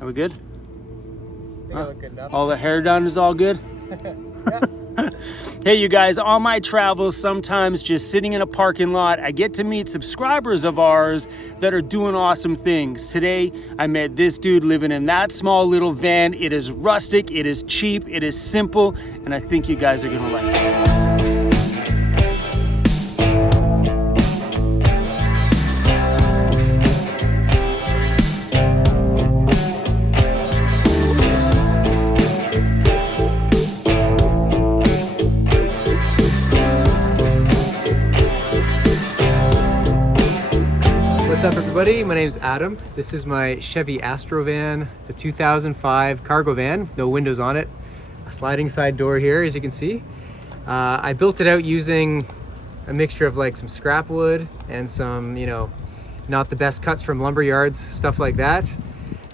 Are we good? I think I look good enough. All the hair done is all good? Yeah. Hey you guys, on my travels, sometimes just sitting in a parking lot, I get to meet subscribers of ours that are doing awesome things. Today, I met this dude living in that small little van. It is rustic, it is cheap, it is simple, and I think you guys are gonna like it. What's up everybody, my name is Adam. This is my Chevy Astro van. It's a 2005 cargo van, no windows on it. A sliding side door here, as you can see. I built it out using a mixture of like some scrap wood and some, not the best cuts from lumber yards, stuff like that.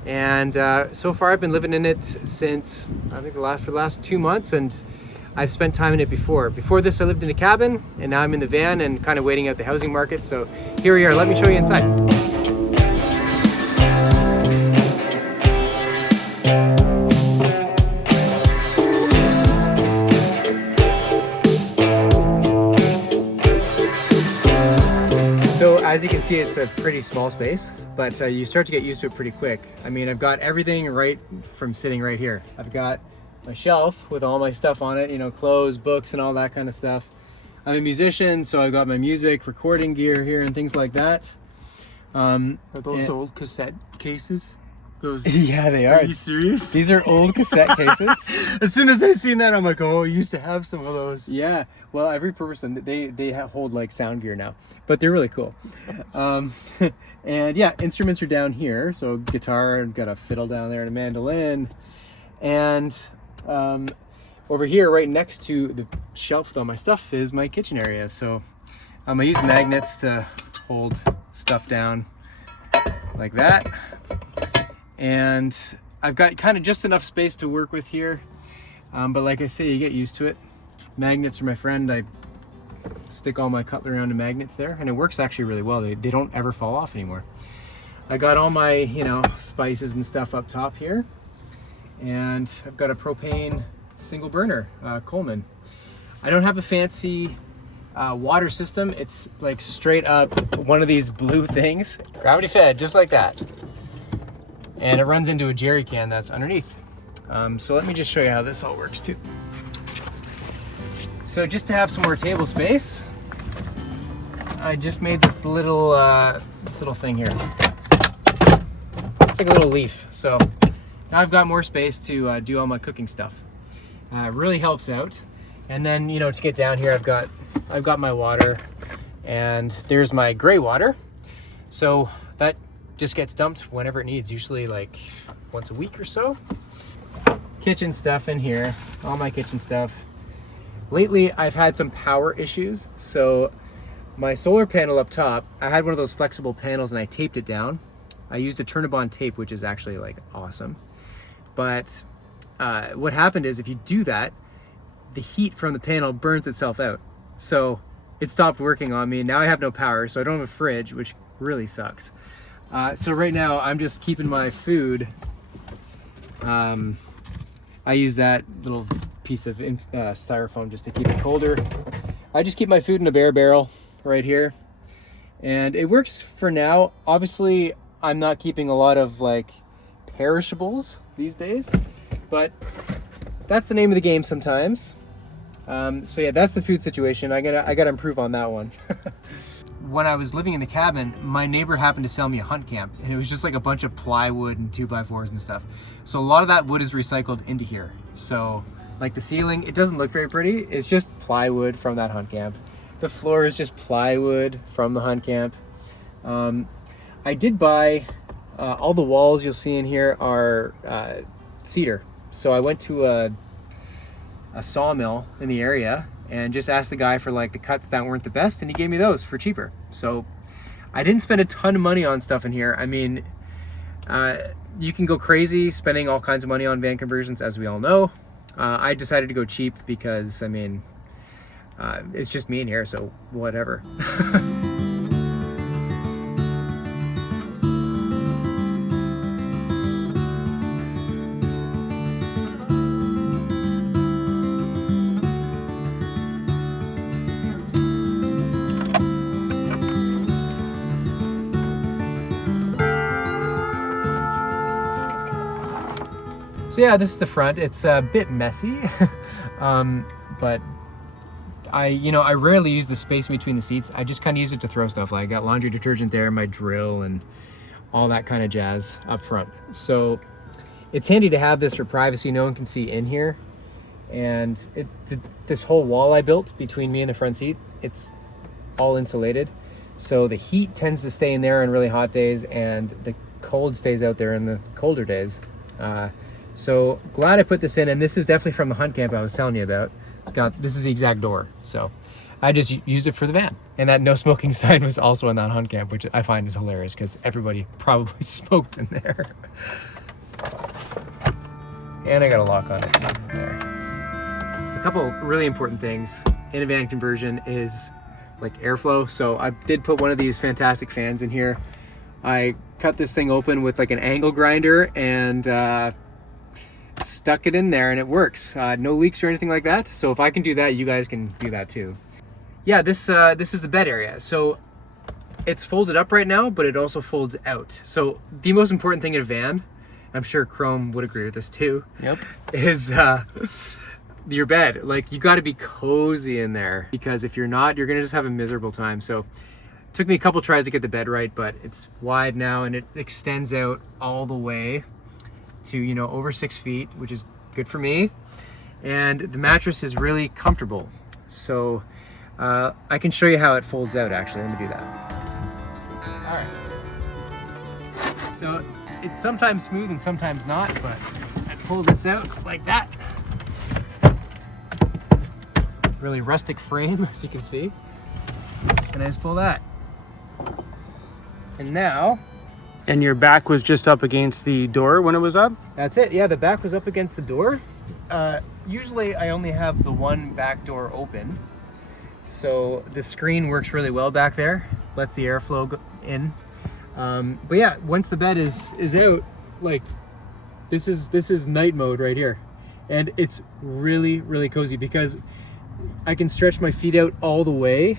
And so far I've been living in it since, I think for the last 2 months, and I've spent time in it before. Before this I lived in a cabin, and now I'm in the van and kind of waiting out the housing market. So here we are, let me show you inside. So as you can see, it's a pretty small space, but you start to get used to it pretty quick. I mean, I've got everything right from sitting right here. I've got my shelf with all my stuff on it, clothes, books, and all that kind of stuff. I'm a musician, so I've got my music, recording gear here, and things like that. Are those old cassette cases? Those? Yeah, they are. Are you serious? These are old cassette cases. As soon as I seen that, I'm like, oh, I used to have some of those. Yeah, well, I've repurposed them. They hold like sound gear now, but they're really cool. And yeah, instruments are down here. So guitar, I've got a fiddle down there and a mandolin. And over here, right next to the shelf with all my stuff, is my kitchen area. So I use magnets to hold stuff down like that. And I've got kind of just enough space to work with here. But like I say, you get used to it. Magnets are my friend. I stick all my cutlery onto magnets there, and it works actually really well. They don't ever fall off anymore. I got all my, spices and stuff up top here. And I've got a propane single burner, Coleman. I don't have a fancy water system. It's like straight up one of these blue things, gravity fed, just like that. And it runs into a jerry can that's underneath. So let me just show you how this all works too. So just to have some more table space, I just made this little thing here. It's like a little leaf. So now I've got more space to do all my cooking stuff. Really helps out. And then, to get down here, I've got my water, and there's my gray water. So that just gets dumped whenever it needs, usually like once a week or so. Kitchen stuff in here, all my kitchen stuff. Lately, I've had some power issues. So my solar panel up top, I had one of those flexible panels and I taped it down. I used a Turn-A-Bond tape, which is actually like awesome. But what happened is if you do that, the heat from the panel burns itself out. So it stopped working on me. Now I have no power, so I don't have a fridge, which really sucks. So right now I'm just keeping my food. I use that little piece of styrofoam just to keep it colder. I just keep my food in a bare barrel right here. And it works for now. Obviously, I'm not keeping a lot of like perishables these days, but that's the name of the game sometimes. So yeah, that's the food situation. I gotta improve on that one. When I was living in the cabin, my neighbor happened to sell me a hunt camp, and it was just like a bunch of plywood and 2x4s and stuff. So a lot of that wood is recycled into here. So like the ceiling, it doesn't look very pretty. It's just plywood from that hunt camp. The floor is just plywood from the hunt camp. I did buy, all the walls you'll see in here are cedar. So I went to a sawmill in the area and just asked the guy for like the cuts that weren't the best, and he gave me those for cheaper. So I didn't spend a ton of money on stuff in here. I mean, you can go crazy spending all kinds of money on van conversions, as we all know. I decided to go cheap because, I mean, it's just me in here, so whatever. So yeah, this is the front. It's a bit messy, but I rarely use the space in between the seats. I just kind of use it to throw stuff. Like I got laundry detergent there, my drill, and all that kind of jazz up front. So it's handy to have this for privacy. No one can see in here. And this whole wall I built between me and the front seat, it's all insulated. So the heat tends to stay in there on really hot days, and the cold stays out there in the colder days. So glad I put this in, and this is definitely from the hunt camp I was telling you about. This is the exact door. So I just used it for the van. And that no smoking sign was also in that hunt camp, which I find is hilarious because everybody probably smoked in there. And I got a lock on it too there. A couple really important things in a van conversion is like airflow. So I did put one of these fantastic fans in here. I cut this thing open with like an angle grinder and stuck it in there, and it works. No leaks or anything like that. So if I can do that, you guys can do that too. Yeah, this is the bed area. So it's folded up right now, but it also folds out. So the most important thing in a van, I'm sure Chrome would agree with this too, yep, is your bed. Like, you got to be cozy in there, because if you're not, you're gonna just have a miserable time. So it took me a couple tries to get the bed right, but it's wide now and it extends out all the way to, over 6 feet, which is good for me. And the mattress is really comfortable. So I can show you how it folds out actually. Let me do that. All right. So it's sometimes smooth and sometimes not, but I pull this out like that. Really rustic frame, as you can see. And I just pull that. And now... And your back was just up against the door when it was up? That's it, yeah, the back was up against the door. Usually I only have the one back door open. So the screen works really well back there. Lets the airflow go in. But yeah, once the bed is out, like this is night mode right here. And it's really, really cozy because I can stretch my feet out all the way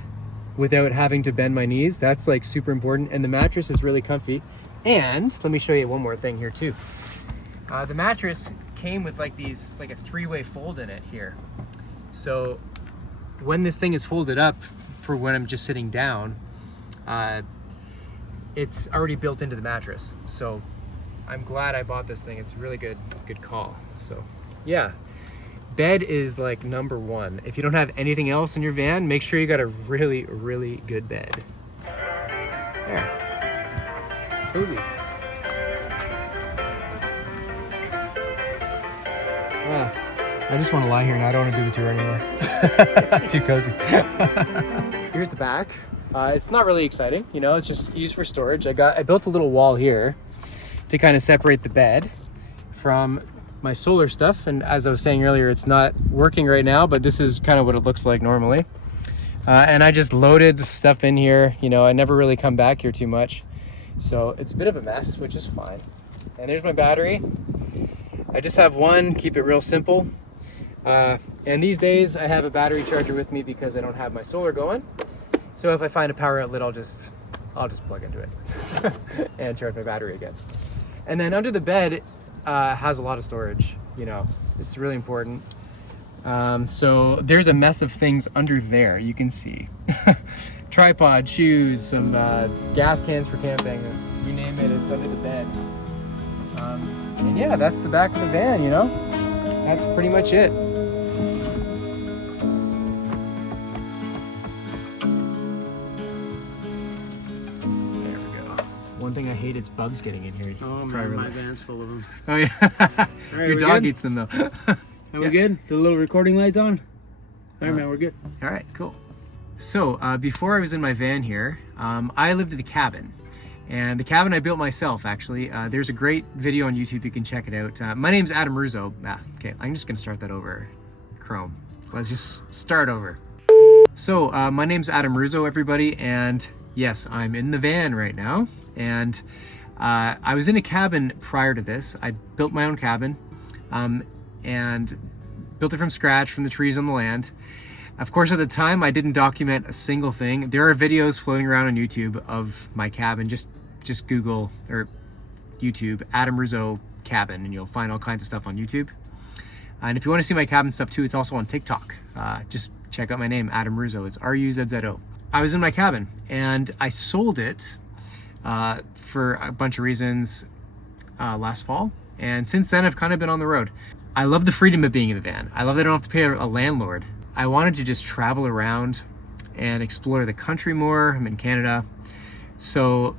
without having to bend my knees. That's like super important. And the mattress is really comfy. And let me show you one more thing here too. The mattress came with like a 3-way fold in it here. So when this thing is folded up for when I'm just sitting down, it's already built into the mattress. So I'm glad I bought this thing. It's a really good call. So yeah, bed is like number one. If you don't have anything else in your van, make sure you got a really, really good bed. There. Cozy. Wow. I just want to lie here and I don't want to do the tour anymore. Too cozy. Here's the back. It's not really exciting, it's just used for storage. I built a little wall here to kind of separate the bed from my solar stuff. And as I was saying earlier, it's not working right now, but this is kind of what it looks like normally. And I just loaded stuff in here. I never really come back here too much. So it's a bit of a mess, which is fine. And there's my battery. I just have one, keep it real simple. And these days I have a battery charger with me because I don't have my solar going. So if I find a power outlet, I'll just plug into it and charge my battery again. And then under the bed has a lot of storage. It's really important. So there's a mess of things under there, you can see. Tripod, shoes, some gas cans for camping, you name it, it's under the bed. And yeah, that's the back of the van, That's pretty much it. There we go. One thing I hate, it's bugs getting in here. Oh man, my van's full of them. Oh yeah. All right, your dog eats them though. Are we good? The little recording light's on? All right, man, we're good. All right, cool. So before I was in my van here, I lived at a cabin. And the cabin I built myself, actually. There's a great video on YouTube, you can check it out. My name's Adam Russo. Okay, I'm just gonna start that over. Chrome. Let's just start over. So my name's Adam Russo, everybody, and yes, I'm in the van right now. And I was in a cabin prior to this. I built my own cabin and built it from scratch, from the trees on the land. Of course, at the time, I didn't document a single thing. There are videos floating around on YouTube of my cabin. Just Google or YouTube Adam Russo cabin, and you'll find all kinds of stuff on YouTube. And if you want to see my cabin stuff too, it's also on TikTok. Just check out my name, Adam Ruzzo. It's R-U-Z-Z-O. I was in my cabin and I sold it for a bunch of reasons last fall. And since then, I've kind of been on the road. I love the freedom of being in the van. I love that I don't have to pay a landlord. I wanted to just travel around and explore the country more. I'm in Canada. So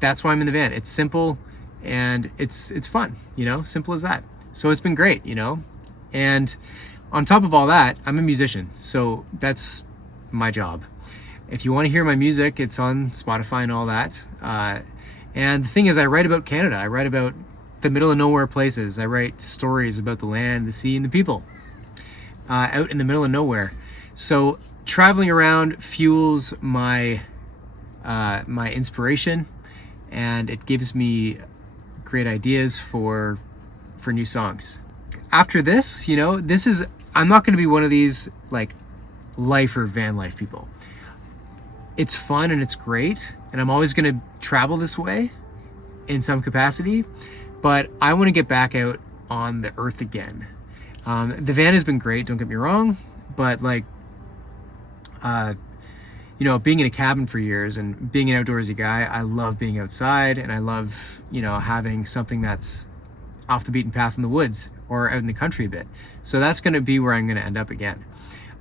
that's why I'm in the van. It's simple and it's fun, you know, simple as that. So it's been great, you know. And on top of all that, I'm a musician. So that's my job. If you want to hear my music, it's on Spotify and all that. And the thing is, I write about Canada. I write about the middle of nowhere places. I write stories about the land, the sea, and the people out in the middle of nowhere. So traveling around fuels my my inspiration, and it gives me great ideas for new songs. After this, you know, I'm not going to be one of these like lifer van life people. It's fun and it's great, and I'm always going to travel this way in some capacity, but I want to get back out on the earth again. The van has been great, don't get me wrong, but like, you know, being in a cabin for years and being an outdoorsy guy, I love being outside, and I love, you know, having something that's off the beaten path in the woods or out in the country a bit. So that's going to be where I'm going to end up again.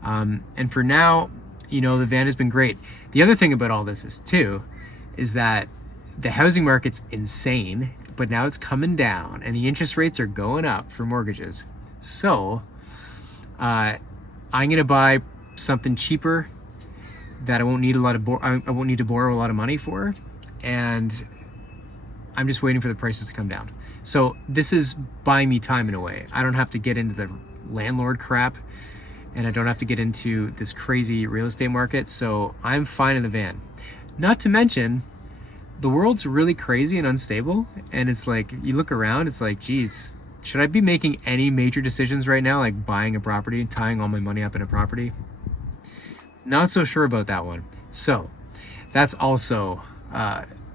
And for now, you know, the van has been great. The other thing about all this is that the housing market's insane, but now it's coming down and the interest rates are going up for mortgages. So I'm going to buy something cheaper that I won't need I won't need to borrow a lot of money for, and I'm just waiting for the prices to come down. So this is buying me time in a way. I don't have to get into the landlord crap, and I don't have to get into this crazy real estate market. So I'm fine in the van. Not to mention, the world's really crazy and unstable, and it's like, you look around, it's like, geez, should I be making any major decisions right now, like buying a property, tying all my money up in a property? Not so sure about that one. So that's also,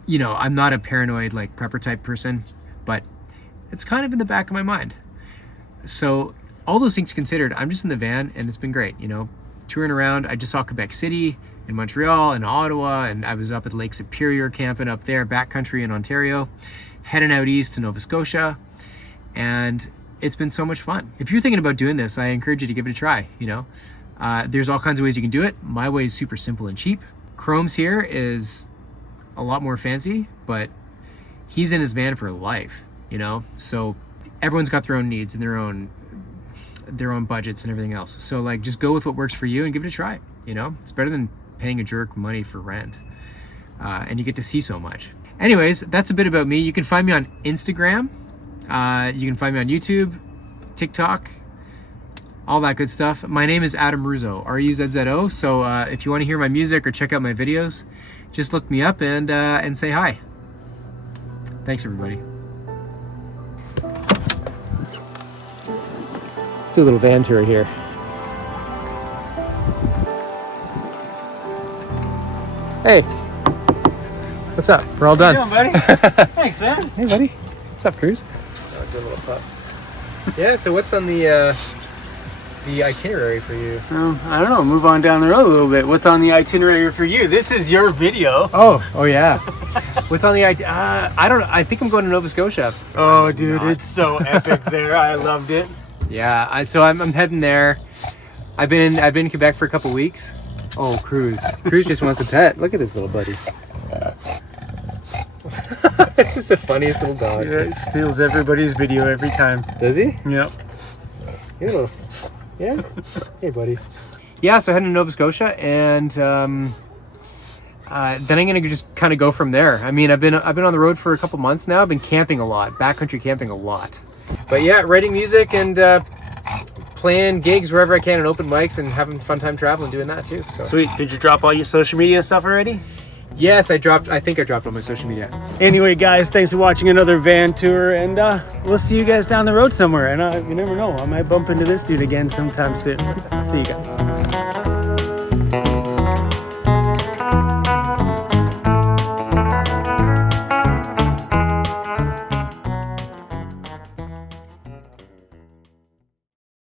you know, I'm not a paranoid like prepper type person, but it's kind of in the back of my mind. So all those things considered, I'm just in the van and it's been great, you know, touring around. I just saw Quebec City and Montreal and Ottawa, and I was up at Lake Superior camping up there, backcountry in Ontario, heading out east to Nova Scotia, and it's been so much fun. If you're thinking about doing this, I encourage you to give it a try, you know. There's all kinds of ways you can do it. My way is super simple and cheap. Chrome's here is a lot more fancy, but he's in his van for life, you know? So everyone's got their own needs and their own budgets and everything else. So like, just go with what works for you and give it a try, you know? It's better than paying a jerk money for rent. And you get to see so much. Anyways, that's a bit about me. You can find me on Instagram. You can find me on YouTube, TikTok, all that good stuff. My name is Adam Ruzzo, R-U-Z-Z-O. So if you want to hear my music or check out my videos, just look me up and say hi. Thanks, everybody. Let's do a little van tour here. Hey, what's up? We're all done. How you doing, buddy? Thanks, man. Hey, buddy. What's up, Cruz? Good little pup. Yeah. So what's on the itinerary for you? I don't know. Move on down the road a little bit. What's on the itinerary for you? This is your video. Oh yeah. What's on the I don't know. I think I'm going to Nova Scotia. Oh, dude, it's so epic there. I loved it. Yeah. So I'm heading there. I've been in Quebec for a couple weeks. Oh, Cruz. Cruz just wants a pet. Look at this little buddy. This is the funniest little dog. Yeah, it steals everybody's video every time. Does he? Yep. Ew. Yeah. Hey, buddy. Yeah, so heading to Nova Scotia, and then I'm gonna just kind of go from there. I mean, I've been on the road for a couple months now. I've been camping a lot, backcountry camping a lot. But yeah, writing music and playing gigs wherever I can and open mics and having a fun time traveling, doing that too. So Sweet. Did you drop all your social media stuff already? yes, I think I dropped on my social media. Anyway, guys, thanks for watching another van tour, and we'll see you guys down the road somewhere. And you never know, I might bump into this dude again sometime soon. See you guys.